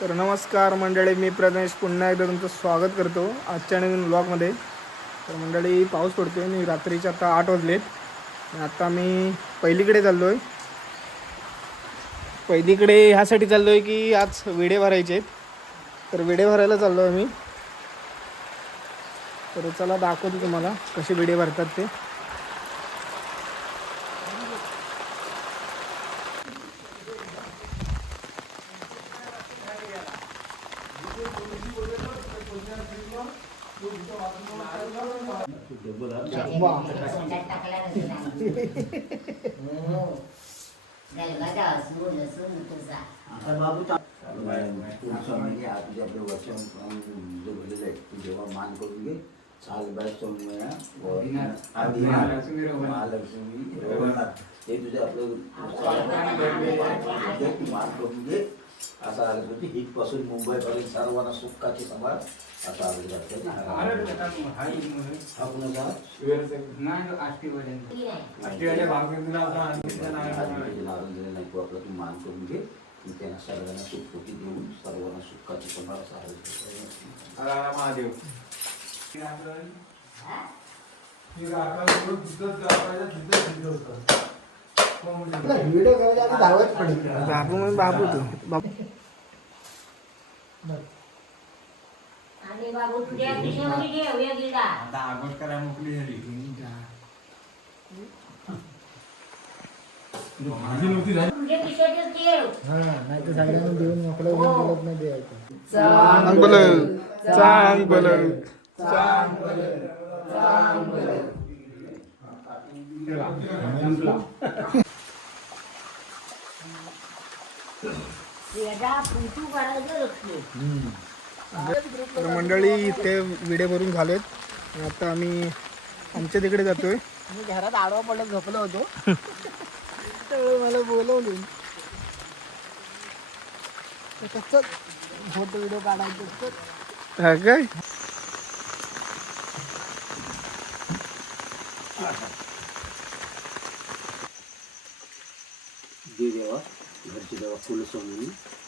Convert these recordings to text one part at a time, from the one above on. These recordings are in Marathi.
तर नमस्कार मंडळी, मी प्रज्ञेश पुन्हा एकदा तुमचं स्वागत करतो आजच्या नवीन व्लॉगमध्ये. तर मंडळी, पाऊस पडतोय आणि रात्रीचे आता 8 वाजलेत. आता मी पहिलीकडे चाललो आहे. पहिलीकडे ह्यासाठी चाललो आहे की आज विडे भरायचे आहेत. तर विडे भरायला चाललो आहे मी. तर चला दाखवतो तुम्हाला कसे विडे भरतात ते. जेव्हा मान करून घे चाल बाय सोमया महालक्ष्मी हे तुझे आपलं मान करून घे असं आलं होती. हितपासून मुंबईपर्यंत सर्वांना सुखाची संभाळ असं आलं जातं. आपला तू मान करून घे, त्यांना सर्वांना सुखोटी देऊन सर्वांना सुखाची संभाळ असं आलं. महादेव व्हिडिओ करायला धावत पडेल. बाबू म्हणून बाबू तू बाबू. आणि बाबू तुझ्या खिशामध्ये ठेव या गिळा. आता आगोट करा मोकळी झाली. माझी नव्हती झाली. तुझ्या खिशातच ठेव. नाही तर सगळ्यांना देऊन मोकळं बोलत नाही द्यायचं. चांग बोल चांग बोल चांग बोल चांग बोल. तर मंडळी, इथे विडे भरून झालेत. आता आम्ही आमच्या तिकडे जातोय. मी घरात आडवा पडत झोपलो होतो. त्यामुळे मला बोलवले कसं फोटो व्हिडिओ काढायचं. हा काय जे देवा घरचे देवा कुलस्वामी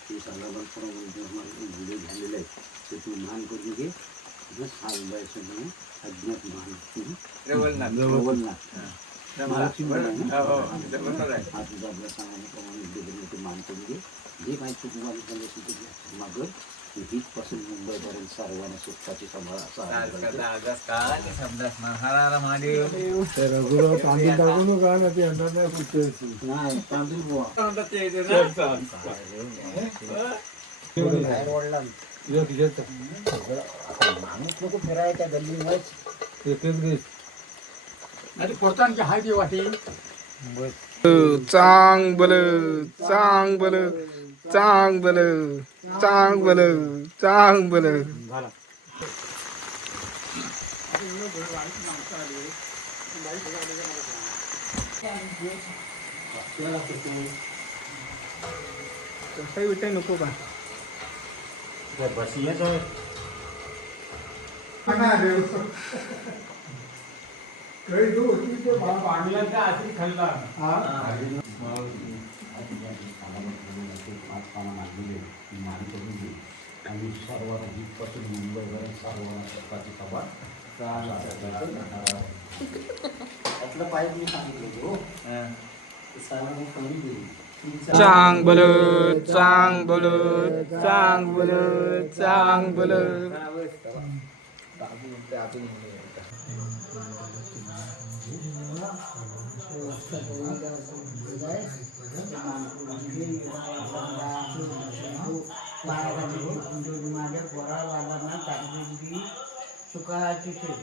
ते सांगाबाद व्हिडिओ झालेले आहेत ते तू मान करून घे. सालबायचं नाव अज्ञात महालक्ष्मी महालक्ष्मी हा तुझा आपल्या सांगण्याप्रमाणे ते मान करून घे. जे काही चूक झाली असेल ते मागं हितपासून मुंबईपर्यंत सर्वांना सुखाची संभाळ असा माणूस नको फिरायच्या गल्लीवरच पोटांची हाय जी वाटी. चांग बोल चांग बोल चांग बोल चांग बोल चांग बोल. कसंही विटाय नको का बसियाच आणि सर्वांना हितपासून मुंबईपर्यंत सर्वांना सुखाची संभाळ त्यातलं पाहिजे मी सांगितलं हो. चांग बोल चांग बोल चांग बोल चांग बोल. माझ्या पोराला सुखाची ठेव.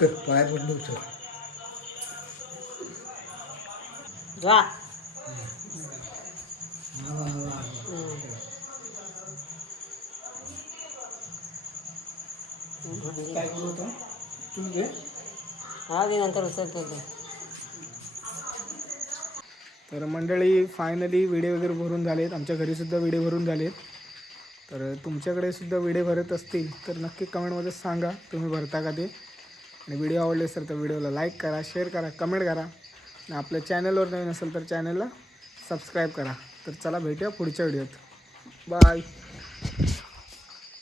तर पाय पडलो सर. काय बोलत होता तुम्ही? हा ते नंतर उचलतो ते. तर मंडळी फायनली विडे वगैरे भरून झालेत. आमच्या घरी सुद्धा विडे भरून झालेत. तर तुमच्याकडे सुद्धा विडे भरत असतील तर नक्की कमेंटमध्ये सांगा तुम्ही भरता का ते. आणि व्हिडिओ आवडले असेल तर व्हिडिओला लाईक करा, शेअर करा, कमेंट करा आणि आपल्या चॅनलवर नवीन असेल तर चॅनलला सबस्क्राईब करा. तर चला भेटूया पुढच्या व्हिडिओत. बाय.